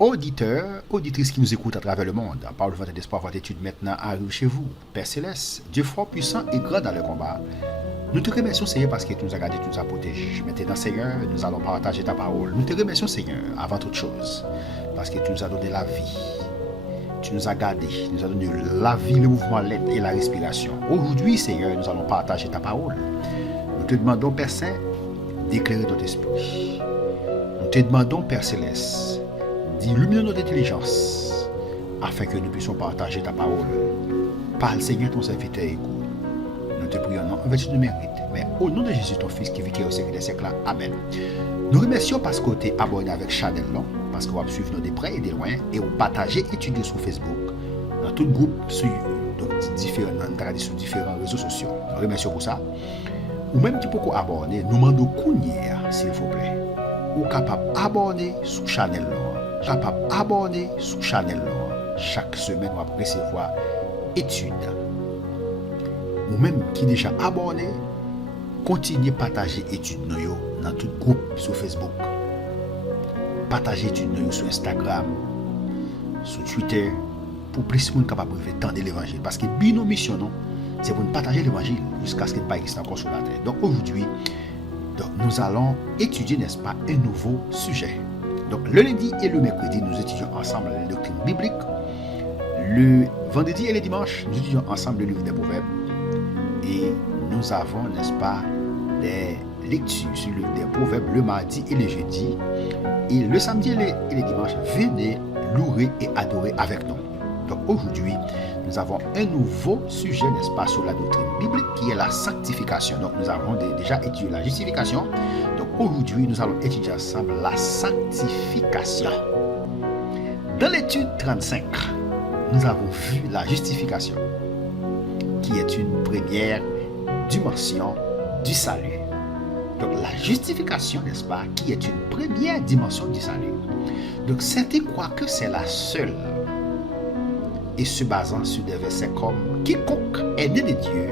Auditeurs, auditrices qui nous écoutent à travers le monde, Parole Vente d'Espoir, votre étude maintenant arrive chez vous. Père Céleste, Dieu fort, puissant et grand dans le combat, nous te remercions Seigneur parce que tu nous as gardés, tu nous as protégés. Maintenant Seigneur, nous allons partager ta parole. Nous te remercions Seigneur avant toute chose parce que tu nous as donné la vie. Tu nous as gardés, tu nous as donné la vie, le mouvement, l'aide et la respiration. Aujourd'hui Seigneur, nous allons partager ta parole. Nous te demandons Père Saint d'éclairer notre esprit. Nous te demandons Père Céleste d'illuminer notre intelligence afin que nous puissions partager ta parole. Parle Seigneur ton serviteur écoute. Nous te prions non en vertu de mérite, mais au nom de Jésus ton Fils qui vit au siècle des siècles. Amen. Nous remercions parce que tu es abonné avec Chanel Long, parce que vous suivez nous de près et de loin et vous partagez étudier sur Facebook, dans tout groupe sur différents réseaux sociaux. Nous remercions pour ça. Ou même qui peut abonner, nous demandons Kounia, s'il vous plaît. Ou capable d'abonner sur Chanel Long. Capable d'abonner sur Chanel Long. Chaque semaine, on va recevoir études. Ou même qui déjà abonné, continuez à partager études dans tout groupe sur Facebook. Partagez études sur Instagram, sur Twitter, pour plus de monde capable de temps de l'évangile. Parce que nos missions, c'est pour nous partager l'évangile jusqu'à ce qu'il ne pas existe encore sur la terre. Donc aujourd'hui, nous allons étudier, n'est-ce pas, un nouveau sujet. Donc le lundi et le mercredi, nous étudions ensemble la doctrine biblique. Le vendredi et le dimanche, nous étudions ensemble le livre des Proverbes. Et nous avons, n'est-ce pas, des lectures sur le livre des Proverbes le mardi et le jeudi. Et le samedi et le dimanche, venez louer et adorer avec nous. Donc aujourd'hui, nous avons un nouveau sujet, n'est-ce pas, sur la doctrine biblique qui est la sanctification. Donc nous avons déjà étudié la justification. Donc aujourd'hui, nous allons étudier ensemble la sanctification. Dans l'étude 35, nous avons vu la justification, qui est une première dimension du salut. Donc la justification, n'est-ce pas, qui est une première dimension du salut. Donc certains croient que c'est la seule, et se basant sur des versets comme « Quiconque est né de Dieu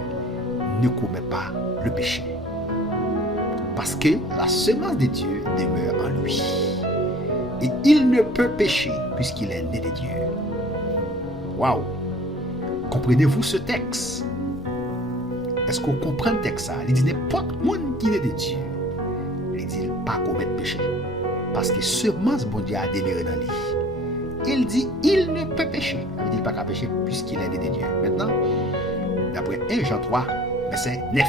ne commet pas le péché, parce que la semence de Dieu demeure en lui, et il ne peut pécher puisqu'il est né de Dieu. » Waouh! Comprenez-vous ce texte? Est-ce qu'on comprend le texte? Il dit n'importe monde qui est de Dieu, il dit pas commettre péché, parce que semence bon Dieu a demeuré dans lui. Il dit il ne peut pécher. Il dit pas qu'à pécher puisqu'il est né de Dieu. Maintenant, d'après 1 Jean 3, verset 9.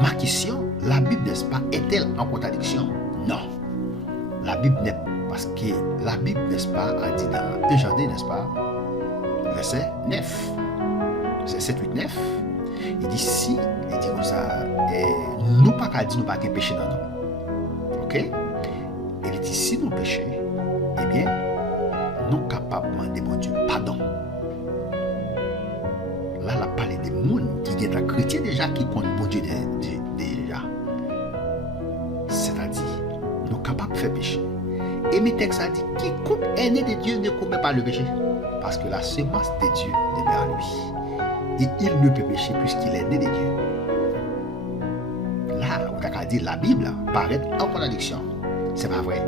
Ma question, la Bible, n'est-ce pas, est-elle en contradiction? Non. La Bible n'est pas, parce que la Bible, n'est-ce pas, a dit dans 1 Jean 2, n'est-ce pas, verset 9. Verset 7, 8, 9. Il dit si, il dit comme ça, nous pas qu'à dire nous pas qu'un péché dans nous. Ok? Il dit si nous péchons, eh bien, nous sommes capables de demander mon Dieu pardon. Là, on a parlé des gens qui sont des chrétiens déjà, qui comptent bon Dieu déjà. C'est-à-dire, nous sommes capables de faire péché. Et mes textes a dit, quiconque est né de Dieu ne commet pas le péché. Parce que la semence de Dieu demeure en lui. Et il ne peut pécher puisqu'il est né de Dieu. Là, on a dit la Bible paraît en contradiction. C'est pas vrai.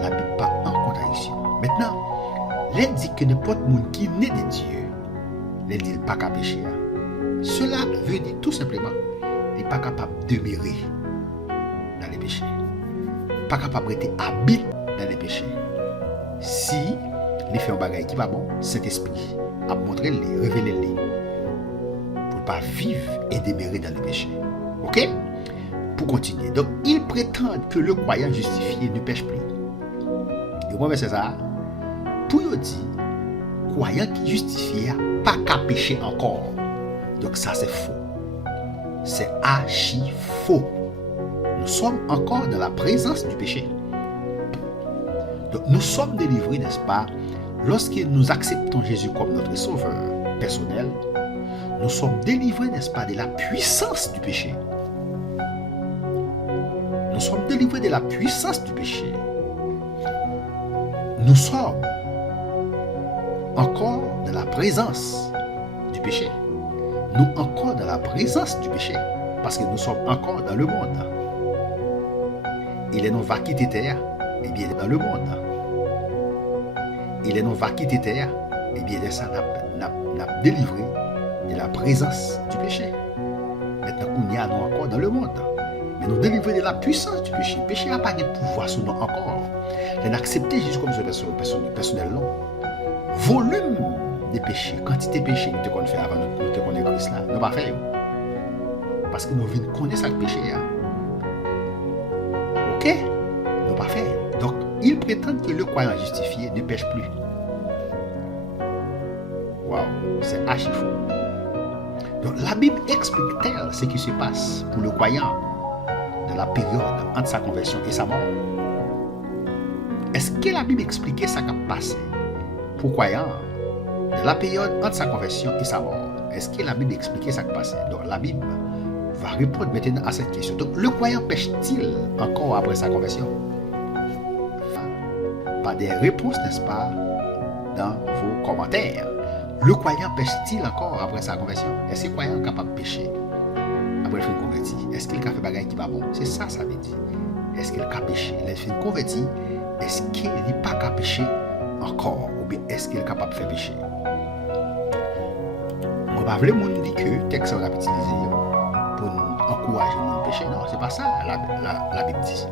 La Bible n'est pas en contradiction. Maintenant, elle dit que n'importe qui est né de Dieu, elle dit pas qu'à pécher. Cela veut dire tout simplement qu'il n'est pas capable de demeurer dans les péchés. Pas capable d'être habité dans les péchés. Si il fait un bagage qui va bon, cet esprit a montré les, révélé les pour ne pas vivre et demeurer dans les péchés. Ok? Pour continuer. Donc, ils prétendent que le croyant justifié ne pêche plus. Et moi, c'est ça. Pour eux dire, croyant qui justifie, pas qu'à pécher encore. Donc, ça, c'est faux. C'est archi faux. Nous sommes encore dans la présence du péché. Donc, nous sommes délivrés, n'est-ce pas, lorsque nous acceptons Jésus comme notre sauveur personnel. Nous sommes délivrés, n'est-ce pas, de la puissance du péché. Nous sommes délivrés de la puissance du péché. Nous sommes encore dans la présence du péché. Nous encore dans la présence du péché. Parce que nous sommes encore dans le monde. Il est non va quitter terre eh bien, il est dans le monde. Il est non va quitter terre, eh bien, il est ça n'a délivré de la présence du péché. Maintenant, on y a nous encore dans le monde. Mais nous délivrer de la puissance du péché. Le péché n'a pas de pouvoir sur nous encore. Il a accepté Jésus comme ce personnellement. Volume des péchés, quantité de péchés que nous fait avant nous te connaître Christ là, nous ne pas faire. Parce que nous venons connaître ce péché. Ok? Nous ne pas faire. Donc, il prétend que le croyant justifié ne pêche plus. Waouh, c'est archi faux. Donc, la Bible explique-t-elle ce qui se passe pour le croyant dans la période entre sa conversion et sa mort? Est-ce que la Bible expliquait ce qui a passé pour le croyant dans la période entre sa conversion et sa mort? Est-ce que la Bible expliquait ce qui a passé? Donc, la Bible va répondre maintenant à cette question. Donc, le croyant pêche-t-il encore après sa conversion? Pas des réponses, n'est-ce pas, dans vos commentaires. Le croyant pêche-t-il encore après sa conversion? Est-ce que le croyant est capable de pécher après le fin converti? Est-ce qu'il a fait des choses qui ne sont pas bon? C'est ça, ça veut dire. Est-ce qu'il a péché? Il fin converti. Est-ce qu'il n'est pas capable de pécher encore? Ou bien est-ce qu'il est capable de faire pécher? Je ne veux pas dire que le texte qu'on a utilisé pour nous encourager à pécher. Non, ce n'est pas ça la Bible dit.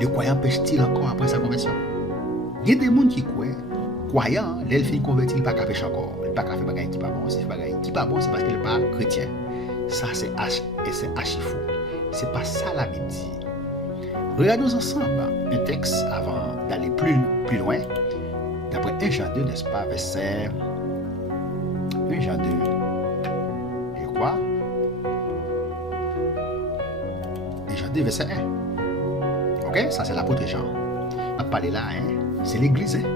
Le croyant pêche-t-il encore après sa conversion? Il y a des gens qui croient. Croyant, l'elfe converti, il n'est pas capable de pécher encore. Il n'est pas capable de faire des choses qui ne sont pas bon. Si il ne fait pas des choses qui ne sont pas bon, c'est parce qu'il n'est pas chrétien. Ça, c'est archi faux. Ce n'est pas ça la Bible dit. Regardons ensemble un texte avant d'aller plus loin. D'après 1 Jean 2, n'est-ce pas, verset 1 Jean 2, je crois. 1 Jean 2, verset 1. Ok, ça c'est l'apôtre Jean. On va parler là, hein? C'est l'église, hein?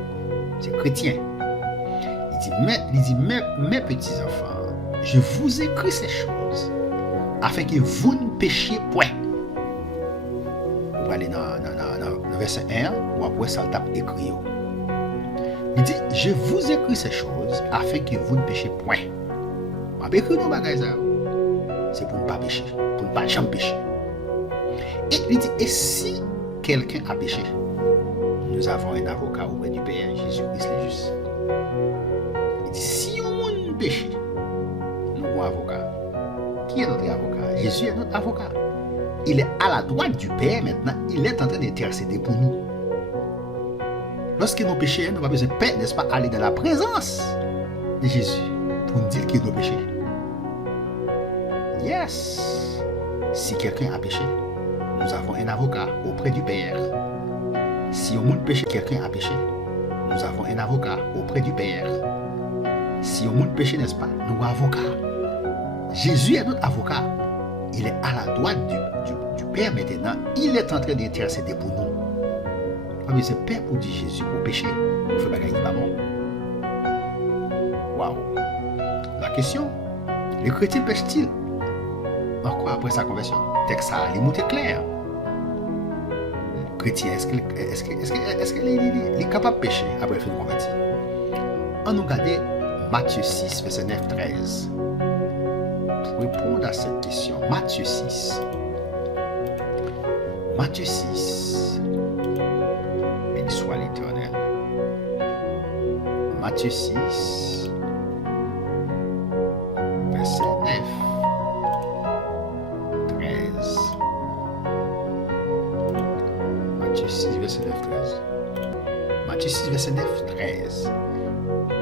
C'est chrétien. Il dit, mes petits enfants, je vous écris ces choses afin que vous ne péchiez point. On va aller dans verset 1, ou après ça, tape écrit. Il dit, je vous écris ces choses afin que vous ne péchiez point. Je vais écrire nos bagages, c'est pour ne pas pécher, pour ne pas jamais pécher. Et il dit, et si quelqu'un a péché, nous avons un avocat auprès du Père, Jésus-Christ le juste. Il dit, si on péché, nous avons un avocat. Qui est notre avocat? Jésus est notre avocat. Il est à la droite du Père maintenant, il est en train d'intercéder pour nous. Lorsque nous péchons, nous n'avons pas besoin de paix, n'est-ce pas, aller dans la présence de Jésus pour nous dire qu'il nous péché. Yes! Si quelqu'un a péché, nous avons un avocat auprès du Père. Si au monde péché, quelqu'un a péché, nous avons un avocat auprès du Père. Si au monde péché, n'est-ce pas, nous avons un avocat. Jésus est notre avocat. Il est à la droite du Père maintenant. Il est en train d'intercéder pour nous. Mais c'est Père pour dire Jésus au péché. Il faut pas gagner pas bon. Waouh! La question, le chrétien pêche-t-il encore après sa conversion? Texte ça, il montre clair. Chrétien, est-ce qu'il est capable de pécher après le fait de convertir? On nous regarde Matthieu 6, verset 9-13. Pour répondre à cette question, Matthieu 6. Matthieu 6. Béni soit l'Éternel. Matthieu 6, verset 9. 13. Matthieu 6, verset 9, 13. Matthieu 6, verset 9, 13.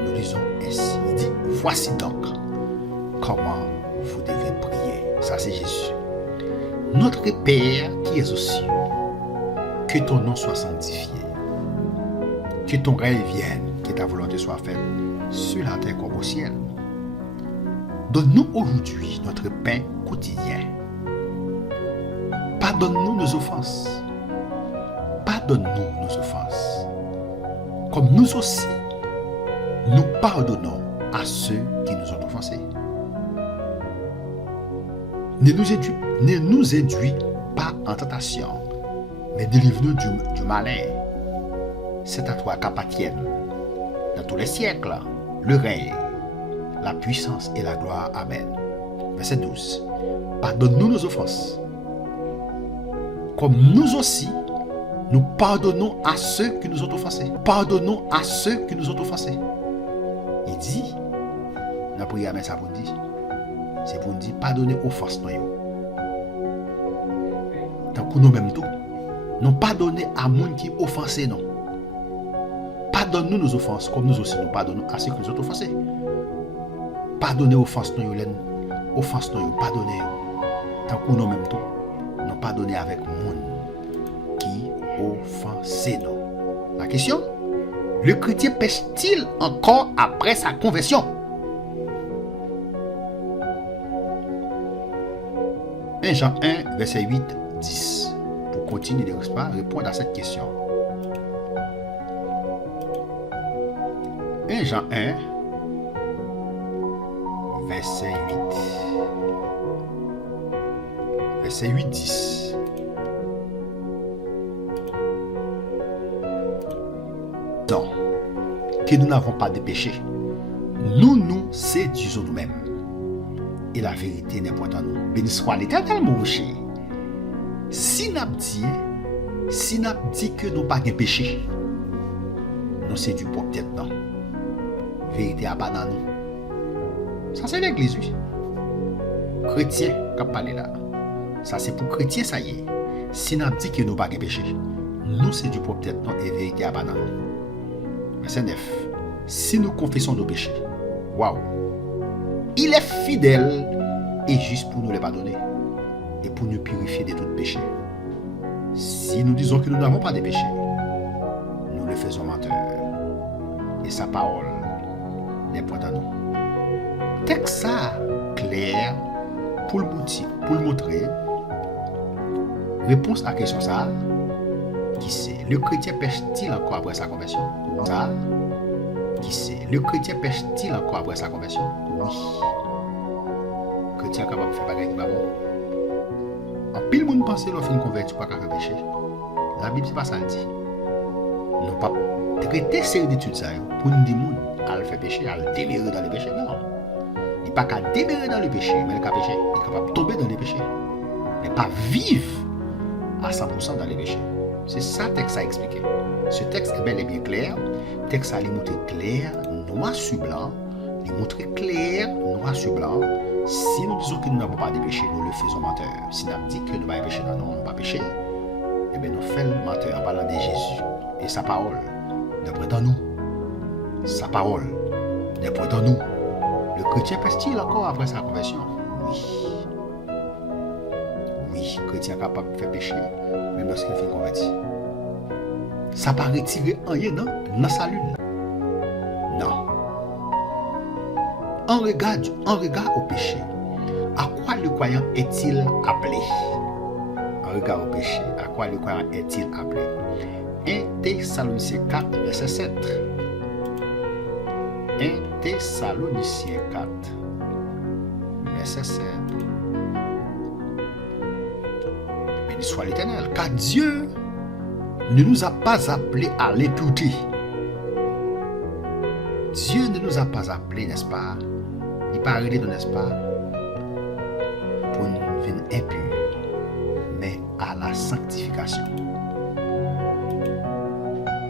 Nous lisons ainsi. Il dit, voici donc comment vous devez prier. Ça, c'est Jésus. Notre Père qui es aux cieux, que ton nom soit sanctifié, que ton règne vienne, que ta volonté soit faite sur la terre comme au ciel. Donne-nous aujourd'hui notre pain quotidien. Pardonne-nous nos offenses. Pardonne-nous nos offenses. Comme nous aussi, nous pardonnons à ceux qui nous ont offensés. Ne nous induis pas en tentation, mais délivre-nous du malin. C'est à toi qu'appartiennent, dans tous les siècles, le règne, la puissance et la gloire. Amen. Verset 12. Pardonne-nous nos offenses, comme nous aussi, Nous pardonnons à ceux qui nous ont offensés. Pardonnons à ceux qui nous ont offensés. Il dit, dans la prière, ça pour dire, c'est pour nous dire, pardonnez offense. Tant que nous-mêmes tout, nous pardonnons à monde qui offensé, non. Pardonne-nous nos offenses, comme nous aussi nous pardonnons à ceux qui nous ont offensés. Pardonnez offense, offense, pardonnez. Tant que nous-mêmes tout, nous pardonnons avec monde qui offensé, non. La question, le chrétien pêche-t-il encore après sa conversion? 1 Jean 1, verset 8, 10. Pour continuer de répondre à cette question. 1 Jean 1, verset 8. Verset 8, 10. Non, que nous n'avons pas de péché. Nous nous séduisons nous-mêmes. Et la vérité n'est point en nous. Béni soit l'Éternel, mon cher. Si nous dit que nous n'avons pas de péché, nous séduisons peut-être non. Vérité à pas dans nous. Ça c'est l'église, oui. Chrétien, qui parle là. Ça c'est pour chrétien, ça y est. Si nous dit que nous n'avons pas de péché, nous séduisons peut-être non et vérité à pas dans nous. Verset 9. Si nous confessons nos péchés, waouh, il est fidèle et juste pour nous les pardonner et pour nous purifier de tout péché. Si nous disons que nous n'avons pas de péché, nous le faisons menteur et sa parole n'est point en nous. Texte ça clair pour le montrer. Réponse à la question ça. Qui c'est? Le chrétien pêche-t-il encore après sa conversion? Ça. Qui c'est? Le chrétien pêche-t-il encore après sa conversion? Oui. Le chrétien est capable de faire bagaille qui va bon. En pile monde pense qu'on fait une conversion pas capable de pécher. La Bible c'est pas ça le dit. Nous pas traiter série d'études ça pour nous dire monde à le faire pécher, à le démérer dans le péché. Non. Il pas qu'à démérer dans le péché, mais il est capable pécher, il est capable de tomber dans le péché. Mais pas vivre à 100% dans le péché. C'est ça le texte a expliqué. Ce texte est bel et bien clair. Le texte a montré clair, noir sur blanc. Il montre clair, noir sur blanc. Si nous disons que nous n'avons pas de péché, nous le faisons menteur. Si nous disons que nous n'avons pas de péché, non, nous n'avons pas de péché. Eh bien, nous faisons menteur en parlant de Jésus. Et sa parole n'est point en nous. Sa parole n'est point en nous. Le chrétien pêche-t-il encore après sa conversion? Oui. Oui, le chrétien est capable de faire pécher, même lorsqu'il fait converti. Ça ne va pas retirer rien, non? Dans salut. Non. En regard au péché, à quoi le croyant est-il appelé? En regard au péché, à quoi le croyant est-il appelé? 1 Thessaloniciens 4, verset 7. 1 Thessaloniciens 4, verset 7. Béni soit l'Éternel, car Dieu ne nous a pas appelés à l'impureté. Dieu ne nous a pas appelés, n'est-ce pas? Il pas arrêté, n'est-ce pas? Pour nous venir impurs, mais à la sanctification.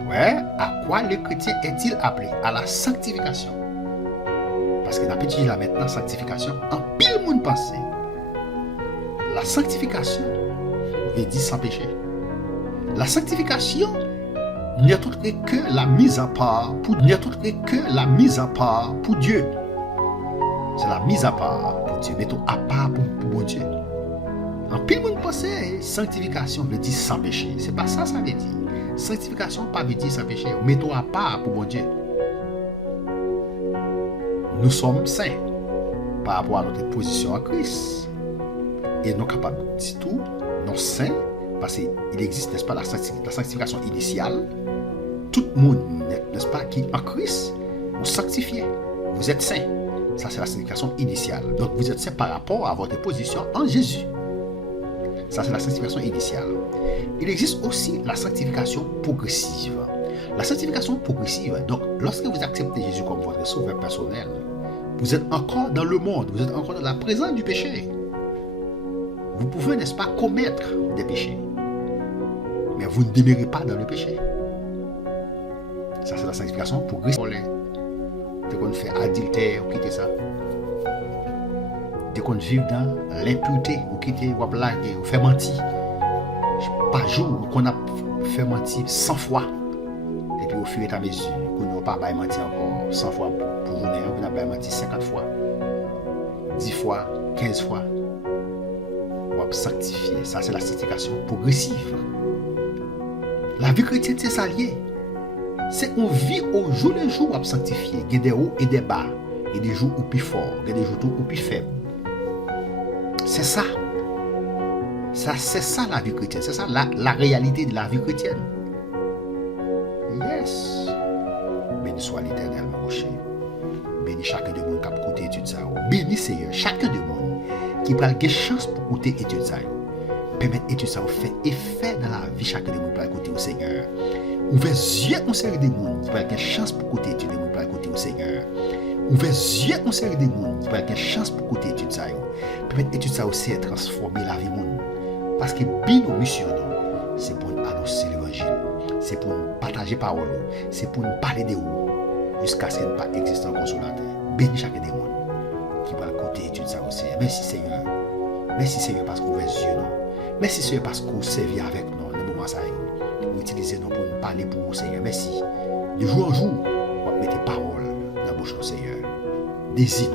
Ouais, à quoi le chrétien est-il appelé? À la sanctification. Parce que dans petit là maintenant, sanctification, en pile monde pensé. La sanctification veut dire sans péché. La sanctification n'est autre que la mise à part pour Dieu. C'est la mise à part pour Dieu, mettons à part pour bon Dieu. En pile monde pense sanctification veut dire sans péché. C'est pas ça veut dire. Sanctification pas veut dire sans péché. Mettons à part pour bon Dieu. Nous sommes saints par rapport à notre position en Christ. Et nous sommes capables de dire tout, nous saints, parce qu'il existe, n'est-ce pas, la sanctification initiale. Tout le monde, n'est-ce pas, qui en Christ, vous sanctifiez. Vous êtes saints. Ça, c'est la sanctification initiale. Donc, vous êtes saints par rapport à votre position en Jésus. Ça, c'est la sanctification initiale. Il existe aussi la sanctification progressive. La sanctification progressive, donc, lorsque vous acceptez Jésus comme votre sauveur personnel, vous êtes encore dans le monde, vous êtes encore dans la présence du péché. Vous pouvez, n'est-ce pas, commettre des péchés. mais vous ne demeurez pas dans le péché. Ça, c'est la sanctification progressive. Dès qu'on fait adultère, vous quittez ça. Dès qu'on vit dans l'impureté, vous quittez, vous blaguez, vous faites mentir. Par jour, qu'on a fait mentir 100 fois. Et puis au fur et à mesure, vous n'avez pas mentir encore 100 fois pour vous, vous n'avez pas menti 50 fois, 10 fois, 15 fois. Vous sanctifier. Ça, c'est la sanctification progressive. La vie chrétienne, c'est ça lié. C'est on vit au jour le jour à sanctifier. Il y a des hauts et des bas. Il y a des jours où plus fort, il y a des jours où plus faible. C'est ça. C'est ça la vie chrétienne. C'est ça la réalité de la vie chrétienne. Yes. Béni soit l'Éternel, mon rocher. Béni chacun de monde qui a écouté l'étude ça. Béni Seigneur, chacun de monde qui prend des chances pour écouter l'étude ça. Permettre l'étude ça fait effet dans la vie chacun de monde pour écouter au Seigneur. Ouvrez yeux on série de monde qui prend des chances pour écouter l'étude de monde pour écouter au Seigneur. Ouvrez yeux on série de monde qui prend des chances pour écouter l'étude ça. Permettre l'étude ça aussi à transformer la vie monde. Parce que bien nos missions, c'est pour nous annoncer l'évangile, c'est pour nous partager la parole, c'est pour nous parler de vous, jusqu'à ce qu'il n'y ait pas existant consolateur. Bénis chacun des mondes qui va le côté étude ça aussi. Merci Seigneur. Merci Seigneur parce que vous êtes yeux. Merci Seigneur parce que vous servez avec nous dans le moment ça. Vous utilisez nous pour nous parler pour vous Seigneur. Merci. De jour en jour, vous mettez parole dans la bouche de Seigneur. Désir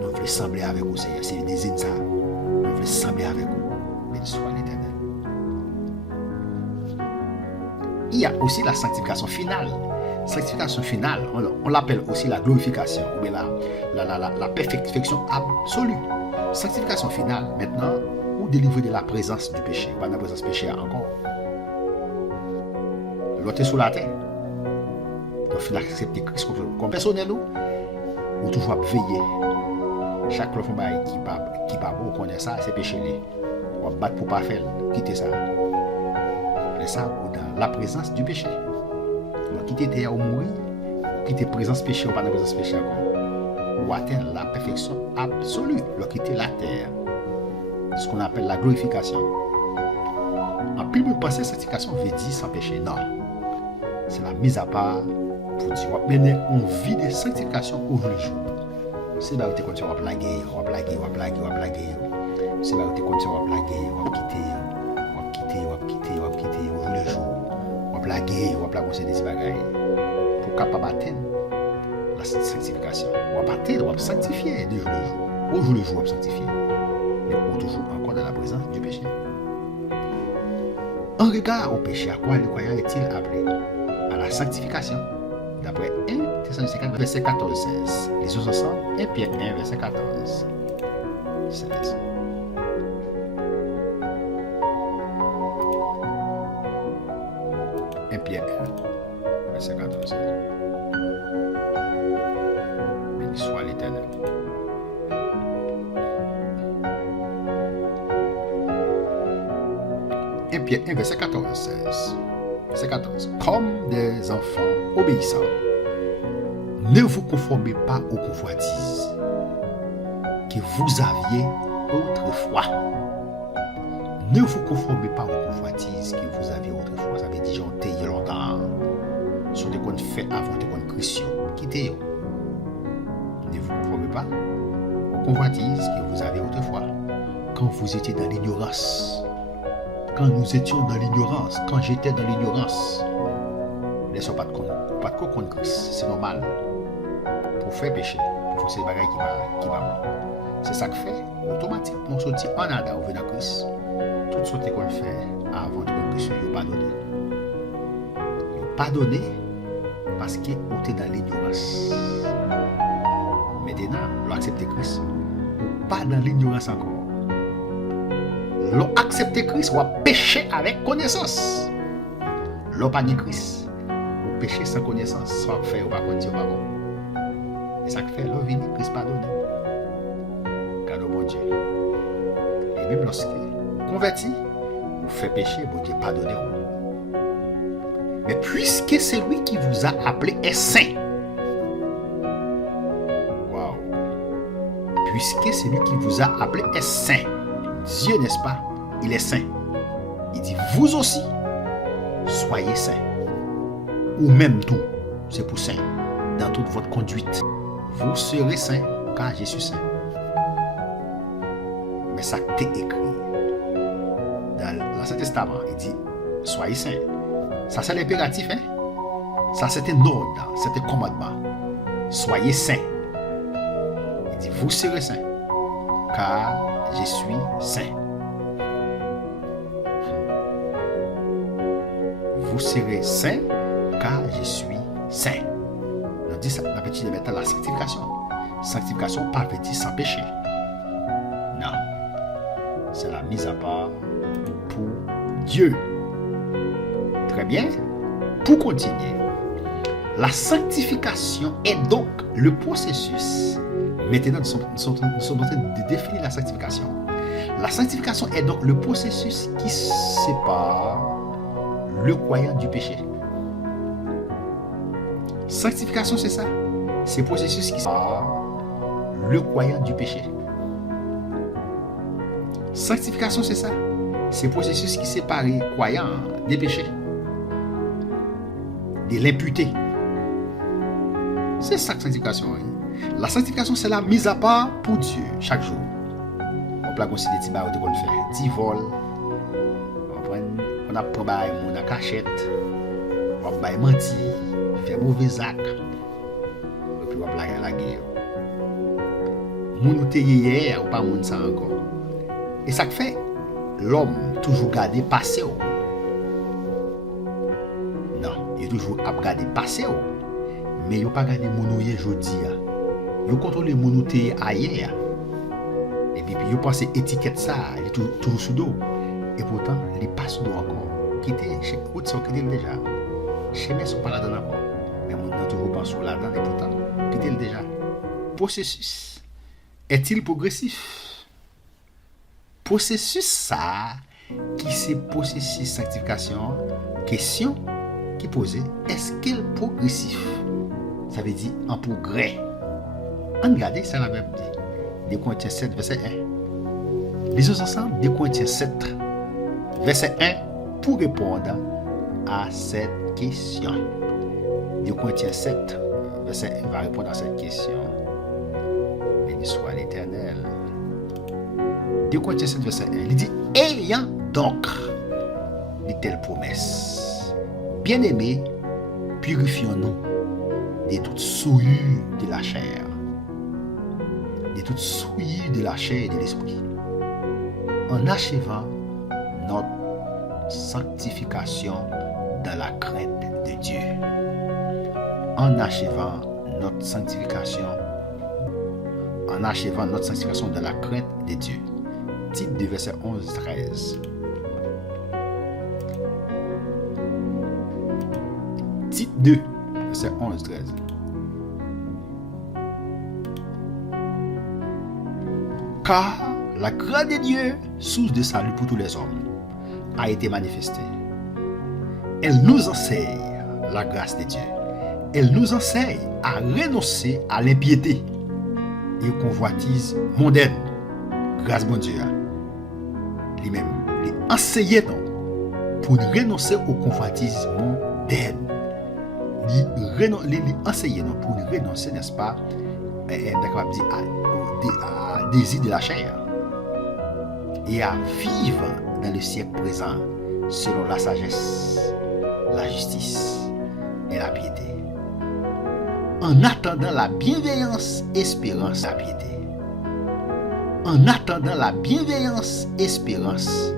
nous voulons sembler avec vous Seigneur. C'est le désir ça. Nous voulons sembler avec vous. Béni soit l'Éternel. Il y a aussi la sanctification finale. Sanctification finale, on l'appelle aussi la glorification, ou bien la perfection absolue. Sanctification finale, maintenant, ou délivrer de la présence du péché. Pas de la présence du péché encore. L'autre est sous la terre. Donc, il faut accepter Christ comme personnel ou toujours veiller. Chaque fois qui pas bon, on connaît ça, c'est péché. On va battre pour pas faire, quitter ça. Mais ça, dans la présence du péché. Donc, quitter terre ou mourir, quitter présence péché ou pas de présence péché encore. Ou atteindre la perfection absolue, quitter la terre. Ce qu'on appelle la glorification. En plus, vous pensez que cette sanctification veut dire sans péché. Non. C'est la mise à part pour dire, mener une vie de sanctification au jour le jour. C'est là où tu continues à blaguer. C'est là où tu continues à blaguer, on va quitter au jour le jour. On va blaguer, des bagailles. Pour capable atteindre la sanctification. On va atteindre, on va sanctifier de jour le jour. Au jour le jour, on va sanctifier. Mais on toujours encore dans la présence du péché. En regard au péché, à quoi le croyant est-il appelé? À la sanctification. D'après 1 Thessaloniciens 4, verset 14-16. Les autres ensemble, 1 Pierre 1, verset 14. 16. 1 Pierre 1, verset 14. Béni soit l'Éternel. Pierre 1, verset 14-16. Verset 14. Comme des enfants obéissants, ne vous conformez pas aux convoitises que vous aviez autrefois. Ne vous conformez pas aux convoitises que vous aviez autrefois. Ça veut dire j'en t'ai longtemps. Sur des qu'on fait avant des qu'on Christian. Quittez. Ne vous conformez pas aux convoitises que vous avez autrefois. Quand vous étiez dans l'ignorance. Quand nous étions dans l'ignorance, quand j'étais dans l'ignorance, laissons pas de contre Christ, c'est normal. Pour faire péché, pour faire ces bagailles qui va. C'est ça que fait, automatiquement, on sortit en Adam, on vient dans Christ. Tout ce qu'on fait avant de connaître Christ, il n'y a pas donné. Il n'y a pas donné parce qu'on était dans l'ignorance. Maintenant, on accepte Christ, on pas dans l'ignorance encore. L'on accepte Christ, on péché avec connaissance. L'on pas ni Christ, on péché sans connaissance, sans faire ou pas dire pas bon. Et ça fait l'on vient Christ pardonne. Car bon Dieu. Et même lorsque converti, vous fait péché, bon Dieu pardonne. Mais puisque celui qui vous a appelé est saint. Waouh. Puisque celui qui vous a appelé est saint. Dieu, n'est-ce pas? Il est saint. Il dit, vous aussi, soyez saints. Ou même tout, c'est pour saint. Dans toute votre conduite, vous serez saints, car je suis saint. Mais ça t'est écrit dans l'Ancien Testament, il dit soyez saints. Ça c'est l'impératif, hein? Ça c'est un ordre, c'est un commandement. Soyez saints. Il dit vous serez saints, car je suis saint. Vous serez saints, car je suis saint. On dit ça, on peut dire maintenant la sanctification. Sanctification pas veut dire sans péché. Non. C'est la mise à part pour Dieu. Très bien. Pour continuer, la sanctification est donc le processus. Maintenant, nous sommes en train de définir la sanctification. La sanctification est donc le processus qui sépare le croyant du péché. Sanctification, c'est ça. C'est le processus qui sépare le croyant du péché. Sanctification, c'est ça. C'est le processus qui sépare le croyant des péchés, de l'imputé. C'est ça que sanctification est. La sanctification, c'est la mise à part pour Dieu chaque jour. On peut aussi des petits barres de faire, des vols. On apprend à mon cachette, on va mentir, faire mauvais actes, et puis on va la guerre. Mon ou hier ou pas mon ça encore. Et ça fait l'homme toujours garder passé. Non, il toujours garder passé. Mais il n'a pas gardé mon ou aujourd'hui. Il contrôle mon ou hier. Et puis il pense étiquette ça, il est toujours sous dos. Et pourtant, il passe sous dos encore. Quitter chez Outso, quitter le déjà. Chez mes sont pas là-dedans encore. Mais mon n'a toujours pas sous là-dedans et pourtant, quitter le déjà. Processus est-il progressif? Processus ça, qui c'est processus sanctification, question qui posée, est-ce qu'elle est progressif? Ça veut dire en progrès. On regarde, ça la même dit. 2 Corinthiens 7, verset 1. Lisons ensemble 2 Corinthiens 7, verset 1, pour répondre à cette question. 2 Corinthiens 7, verset 1 va répondre à cette question. Béni soit l'Éternel. 2 Corinthiens 7, verset 1, il dit, ayant donc de telles promesses, bien-aimés, purifions-nous de toute souillure de la chair, de toute souillure de la chair et de l'esprit, en achevant notre sanctification dans la crainte de Dieu. En achevant notre sanctification dans la crainte de Dieu. Titre de verset 11-13. Titre 2, verset 11-13. Car la grâce de Dieu, source de salut pour tous les hommes, a été manifestée. Elle nous enseigne la grâce de Dieu. Elle nous enseigne à renoncer à l'impiété et aux convoitises mondaines. Grâce bon Dieu. Lui-même, lui enseigner pour renoncer aux convoitises mondaines. Lui enseigner pour renoncer, n'est-ce pas, à désir de la chair et à vivre dans le siècle présent selon la sagesse, la justice et la piété. En attendant la bienveillance, espérance, la piété. En attendant la bienveillance, espérance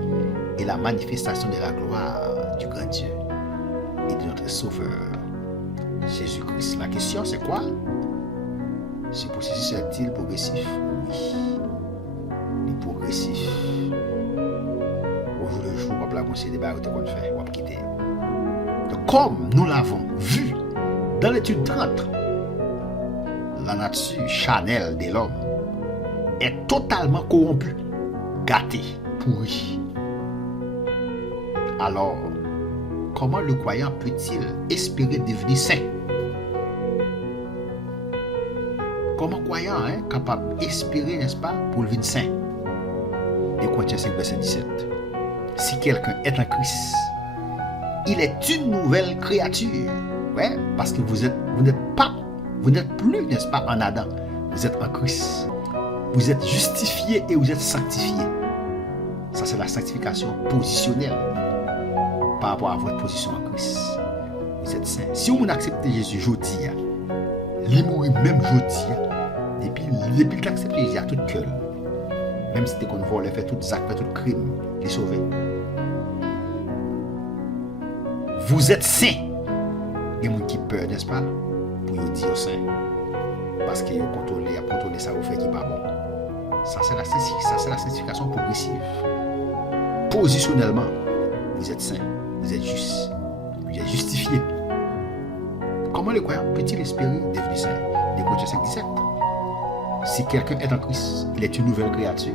et la manifestation de la gloire du grand Dieu et de notre Sauveur, Jésus-Christ. La question c'est quoi? Ce processus est-il progressif? Oui. Il est progressif. Au jour le jour, on va conseiller des barres qu'on fait, on va quitter. Donc, comme nous l'avons vu dans l'étude 30, la nature charnelle de l'homme est totalement corrompue, gâtée, pourrie. Alors, comment le croyant peut-il espérer devenir saint? Comment croyant capable d'espérer, n'est-ce pas, pour devenir saint? 2 Corinthiens 5, verset 17. Si quelqu'un est en Christ, il est une nouvelle créature. Ouais, parce que vous n'êtes plus, n'est-ce pas, en Adam. Vous êtes en Christ. Vous êtes justifié et vous êtes sanctifié. Ça, c'est la sanctification positionnelle par rapport à votre position en Christ. Vous êtes saint. Si vous acceptez Jésus aujourd'hui, il mourit même aujourd'hui, depuis qu'il accepte Jésus à tout cœur, même si qu'on vole, fait tout acte, fait tout crime, il est sauvé. Vous êtes saint. Il y a des gens qui peur, n'est-ce pas, pour dire saint. Parce qu'ils ont contrôlé ça au fait qui n'est pas bon. Ça, c'est la sanctification progressive. Positionnellement, vous êtes saint, vous êtes juste, vous êtes justifié. Comment les croyants peut-il espérer devenir saint? Des Corinthiens 5:17. Si quelqu'un est en Christ, il est une nouvelle créature.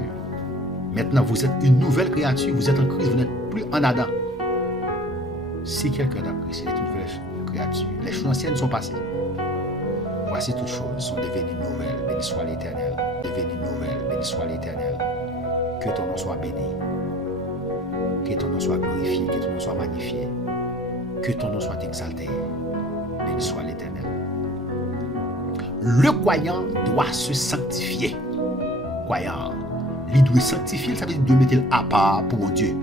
Maintenant, vous êtes une nouvelle créature, vous êtes en Christ, vous n'êtes plus en Adam. Si quelqu'un est en Christ, il est une nouvelle créature. Les choses anciennes sont passées. Voici toutes choses sont devenues nouvelles. Béni soit l'Éternel. Devenues nouvelles. Béni soit l'Éternel. Que ton nom soit béni. Que ton nom soit glorifié. Que ton nom soit magnifié. Que ton nom soit exalté. Béni soit l'Éternel. Le croyant doit se sanctifier. Croyant, il doit sanctifier, ça veut dire de mettre à part pour Dieu.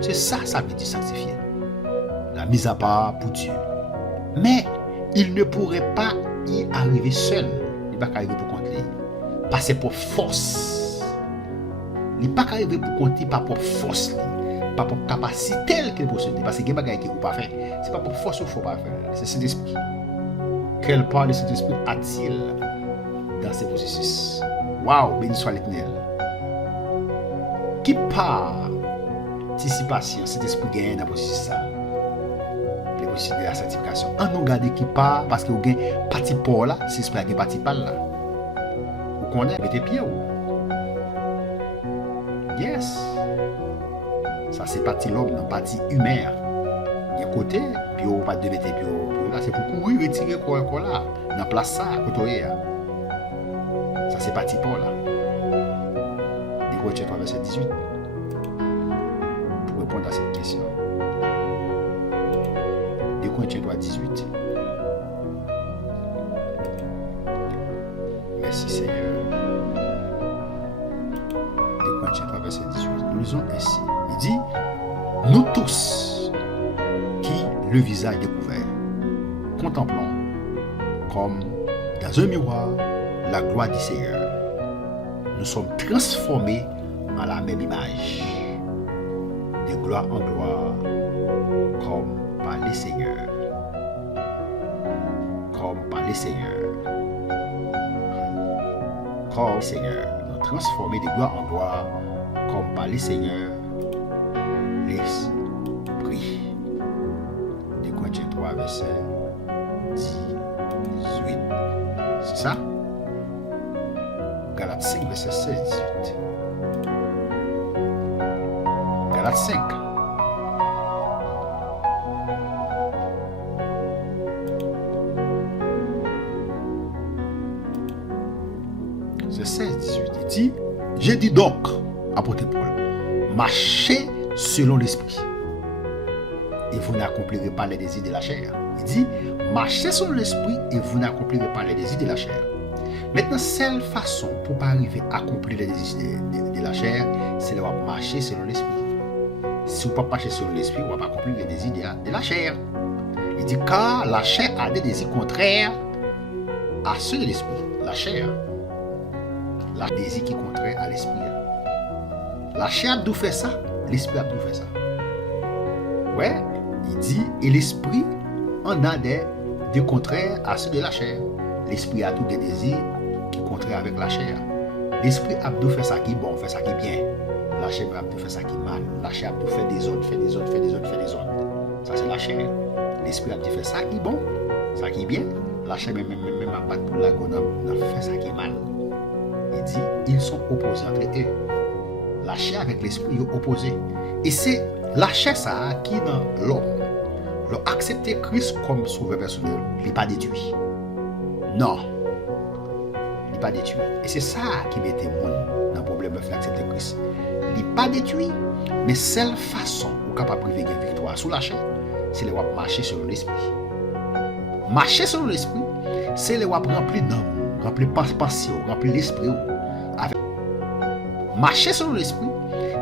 C'est ça, ça veut dire sanctifier. La mise à part pour Dieu. Mais il ne pourrait pas y arriver seul. Il ne va pas arriver pour compter. Passer pour force. Il ne va pas arriver pour compter, pas pour force. Pas pour capacité qu'il possède. Parce que il y a des choses qu'il ne faut pas faire. Ce n'est pas pour force qu'il ne faut pas faire. C'est cet esprit. Quelle part de cet esprit a-t-il dans ces processus? Waouh, béni soit l'Éternel. Qui participation cet esprit gagne dans le processus? Le processus de la sanctification. On nous garde qui part parce que vous avez un parti pour là, c'est ce qui est parti par là. Vous connaissez, mettez pied où? Yes. Ça c'est parti l'homme, non parti humain. Il y a un côté, puis on pas de mettre pied là, c'est pour courir, retirer quoi là, dans la place ça, côté là. Ça c'est parti pour là. Des Corinthiens 3 verset 18. Pour répondre à cette question. Des Corinthiens 3 18. Merci Seigneur. Des Corinthiens 3 verset 18. Nous lisons ainsi. Il dit, nous tous qui le visage découvert, contemplons comme dans un miroir la gloire du Seigneur. Nous sommes transformés en la même image, de gloire en gloire, comme par le Seigneur. Comme par le Seigneur. Comme le Seigneur. Nous transformés de gloire en gloire, comme par le Seigneur, l'Esprit. De Corinthiens 3, verset 18. C'est ça? Galates 5, verset 16, 18. Galates 5. C'est 16, 18. Il dit, j'ai dit donc, apôtre Paul, marchez selon l'esprit. Et vous n'accomplirez pas les désirs de la chair. Il dit, marchez selon l'esprit et vous n'accomplirez pas les désirs de la chair. Maintenant, seule façon pour pas arriver à accomplir les désirs de la chair, c'est de marcher selon l'esprit. Si vous ne pouvez pas marcher selon l'esprit, vous ne pouvez pas accomplir les désirs de la chair. Il dit, car la chair a des désirs contraires à ceux de l'esprit. La chair. La désir qui est contraire à l'esprit. La chair a tout fait ça, l'esprit a tout fait ça. Ouais, il dit, et l'esprit en a des contraires à ceux de la chair. L'esprit a tous des désirs qui sont contraires avec la chair. L'esprit a tout fait ça qui est bon, fait ça qui est bien. La chair a tout fait ça qui est mal. La chair a tout fait des autres, fait des autres, fait des autres, fait des autres. Ça c'est la chair. L'esprit a tout fait ça qui est bon, ça qui est bien. La chair même à battre pour la gonne, a fait ça qui est mal. Il dit, ils sont opposés entre eux. La chair avec l'esprit est opposée. Et c'est la chair ça qui dans l'homme. Leur accepter Christ comme sauveur personnel, il n'est pas détruit. Non. Il n'est pas détruit. Et c'est ça qui mettait le monde dans un problème de accepter Christ. Il n'est pas détruit, mais seule façon ou capable de gagner victoire sous la chair, c'est de marcher selon l'esprit. Marcher selon l'esprit, c'est de remplir d'âme, remplir passion, remplir l'esprit. Marcher selon l'esprit,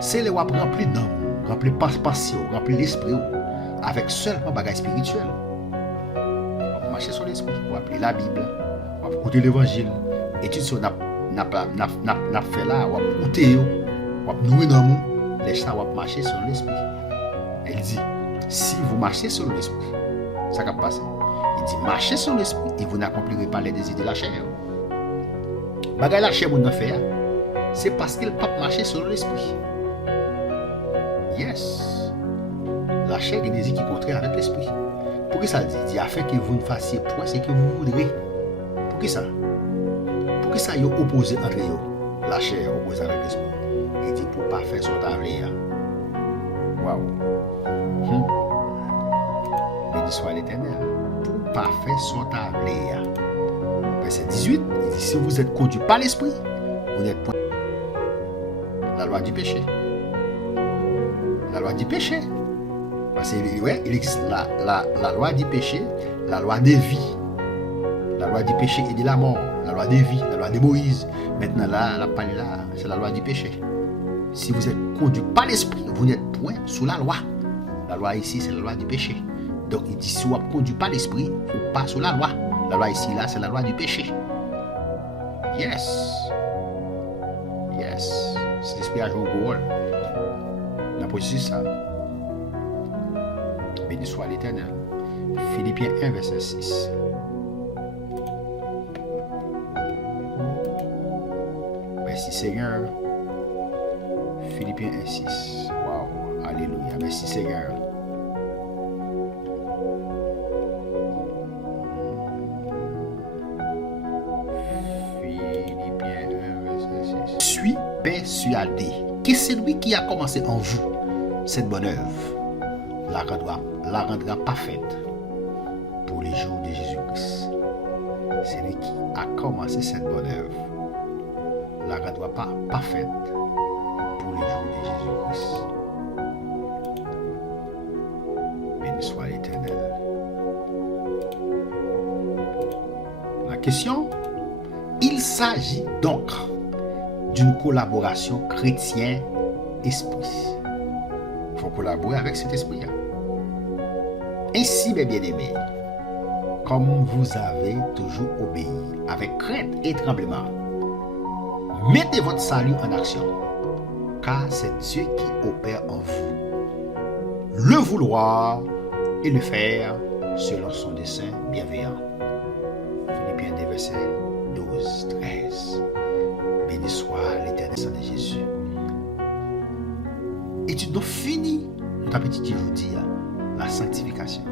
c'est de remplir d'âme, remplir passion, remplir l'esprit avec seulement bagage spirituel. Marcher sur l'esprit, on va appeler la Bible, on va écouter l'évangile, étude sur n'a fait là, on va écouter, on va nourrir dans nous, les gens vont marcher sur l'esprit. Elle dit, si vous marchez sur l'esprit, ça va passer. Il dit, marchez sur l'esprit et vous n'accomplirez pas les désirs de la chair. Bagay la chair, vous n'en faites, c'est parce qu'il ne peut pas marcher sur l'esprit. Yes. La chair est des désirs qui sont contraires avec l'esprit. Pour qui ça dit? Il dit, afin que vous ne fassiez point ce que vous voudrez. Pour qui ça? Pour qui ça y est opposé entre eux? La chair est opposée avec l'esprit. Il dit, pour ne pas faire son tablé. Waouh. Béni soit l'Éternel. Pour ne pas faire son tablé. Verset 18, il dit, si vous êtes conduit par l'esprit, vous n'êtes point la loi du péché. La loi du péché. Parce qu'il ouais, existe la loi du péché, la loi des vies, la loi du péché et de la mort, la loi des vies, la loi de Moïse. Maintenant, là, c'est la loi du péché. Si vous êtes conduit par l'esprit, vous n'êtes point sous la loi. La loi ici, c'est la loi du péché. Donc, il dit, si vous êtes conduit par l'esprit, vous n'êtes pas sous la loi. La loi ici, là, c'est la loi du péché. Yes. Yes. C'est l'esprit à jouer au rôle. On a posé ça. Béni soit l'Éternel. Philippiens 1, verset 6. Merci Seigneur. Philippiens 1, 6. Wow. Alléluia. Merci Seigneur. Philippiens 1, verset 6. Je suis persuadé que celui qui a commencé en vous cette bonne œuvre la rendra parfaite pour les jours de Jésus-Christ. Celui qui a commencé cette bonne œuvre la rendra parfaite pour les jours de Jésus-Christ. Béni soit l'Éternel. La question, il s'agit donc d'une collaboration chrétien-esprit. Il faut collaborer avec cet esprit-là. Ainsi, mes bien-aimés, comme vous avez toujours obéi avec crainte et tremblement, mettez votre salut en action, car c'est Dieu qui opère en vous le vouloir et le faire selon son dessein bienveillant. Philippiens 2, verset 12, 13. Béni soit l'Éternel de Jésus. Et tu dois finir, ta petite aujourd'hui, la sanctification.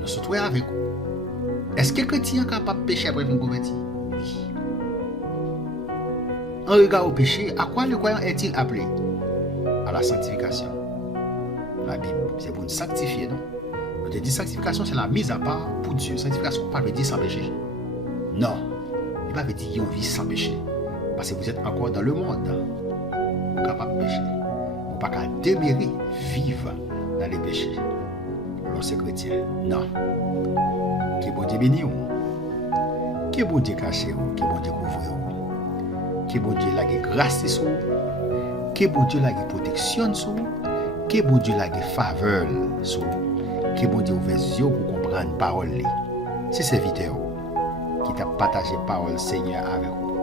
Nous sommes avec vous. Est-ce que le chrétien est capable de pécher après une convertir? Oui. En regard au péché, à quoi le croyant est-il appelé? À la sanctification. La Bible, c'est pour nous sanctifier, non? On te dit sanctification, c'est la mise à part pour Dieu. Sanctification, pas veut dire sans péché. Non. Il ne veut pas dire qu'il y a une vie sans péché. Parce que vous êtes encore dans le monde. Vous êtes capable de pécher. Vous n'êtes pas qu'à demeurer, vivre dans les péchés. Lorsque chrétien, non. Que bon Dieu bénisse. Que bon Dieu cache. Que bon Dieu couvre. Que bon Dieu la grâce sur vous. Que bon Dieu la protection sur vous. Que bon Dieu la faveur sur vous. Que bon Dieu ouvre les yeux pour comprendre la parole. C'est serviteur qui t'a partagé la parole Seigneur avec vous.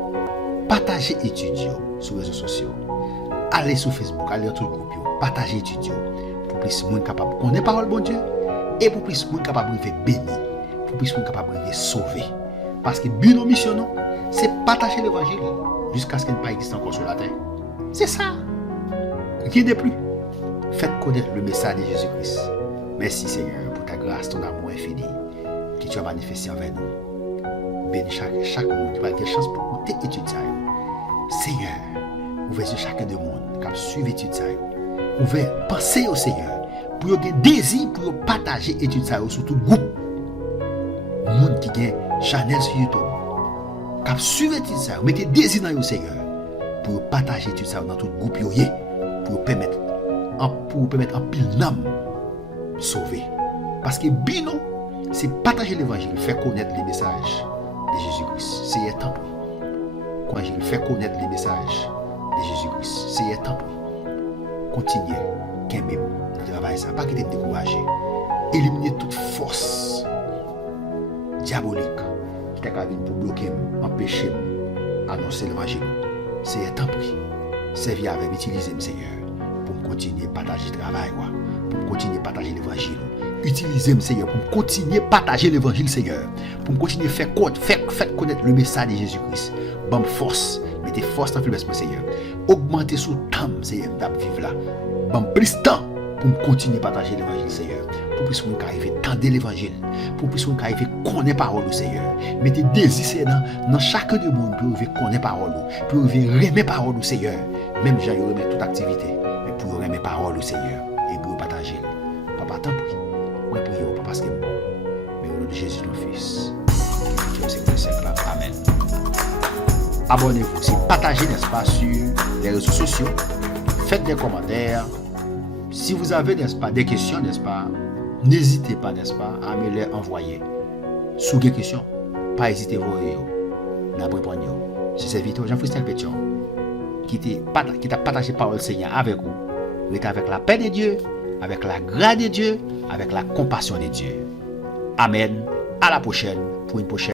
Partagez étudiants sur les réseaux sociaux. Allez sur Facebook, allez sur le groupe. Partagez étudiants pour plus de monde capable de connaître la parole bon Dieu et pour plus de monde capable de bénir, pour plus de monde capable de sauver. Parce que but de mission, c'est partager l'évangile jusqu'à ce qu'il ne pas existe encore sur la terre. C'est ça. Rien de plus. Faites connaître le message de Jésus-Christ. Merci Seigneur pour ta grâce, ton amour infini que tu as manifesté envers nous. Bénis chaque monde qui va avoir chance pour écouter l'étude. Seigneur, ouvrez chacun de monde qui a suivi l'étude. Ouvrez, pensez au Seigneur pour avoir un désir pour partager l'étude sur tout le groupe. Le monde qui a Chanel sur YouTube, cap suivre tout ça, mettez désir dans le Seigneur pour partager tout ça dans tout groupe pour permettre en pile d'âme sauver. Parce que binon, c'est partager l'évangile, faire connaître les messages de Jésus-Christ. C'est un temps. Quand il fait connaître les messages de Jésus-Christ, c'est un temps. Continuez, quand même, dans le travail, ça, pas quitter décourager. Éliminer toute force diabolique qui t'a pour bloquer, empêcher annoncer l'évangile. C'est un temps pris. Servir avec, utiliser le Seigneur pour continuer à partager le travail, pour continuer à partager l'évangile. Utilisez le Seigneur pour continuer à partager l'évangile, Seigneur. Pour continuer à faire connaître le message de Jésus-Christ. Bonne force, mettez force dans le Seigneur. Augmentez sous temps, Seigneur, d'ab vivre là. Bon plus de temps pour continuer à partager l'évangile, Seigneur. Pour que nous arrivions à tendre l'évangile. Pour que nous arrivions à connaître la parole du Seigneur. Mettez désir dans chacun de monde pour connaître la parole. Pour aimer la parole du Seigneur. Même j'ai remis toute activité. Mais pour aimer la parole du Seigneur. Et pour partager. Papa, tant pis. Moi, pour vous, pas parce que bon. Mais au nom de Jésus, notre Fils. Je sais que c'est simple. Amen. Abonnez-vous. C'est partager, n'est-ce pas, sur les réseaux sociaux. Faites des commentaires. Si vous avez, n'est-ce pas, des questions, n'est-ce pas, n'hésitez pas, n'est-ce pas, à me les envoyer. Sous des questions, pas hésiter à vous répondre. C'est serviteur Jean-Christelle Pétion qui t'a partagé parole Seigneur avec vous. Vous êtes avec la paix de Dieu, avec la grâce de Dieu, avec la compassion de Dieu. Amen. À la prochaine pour une prochaine.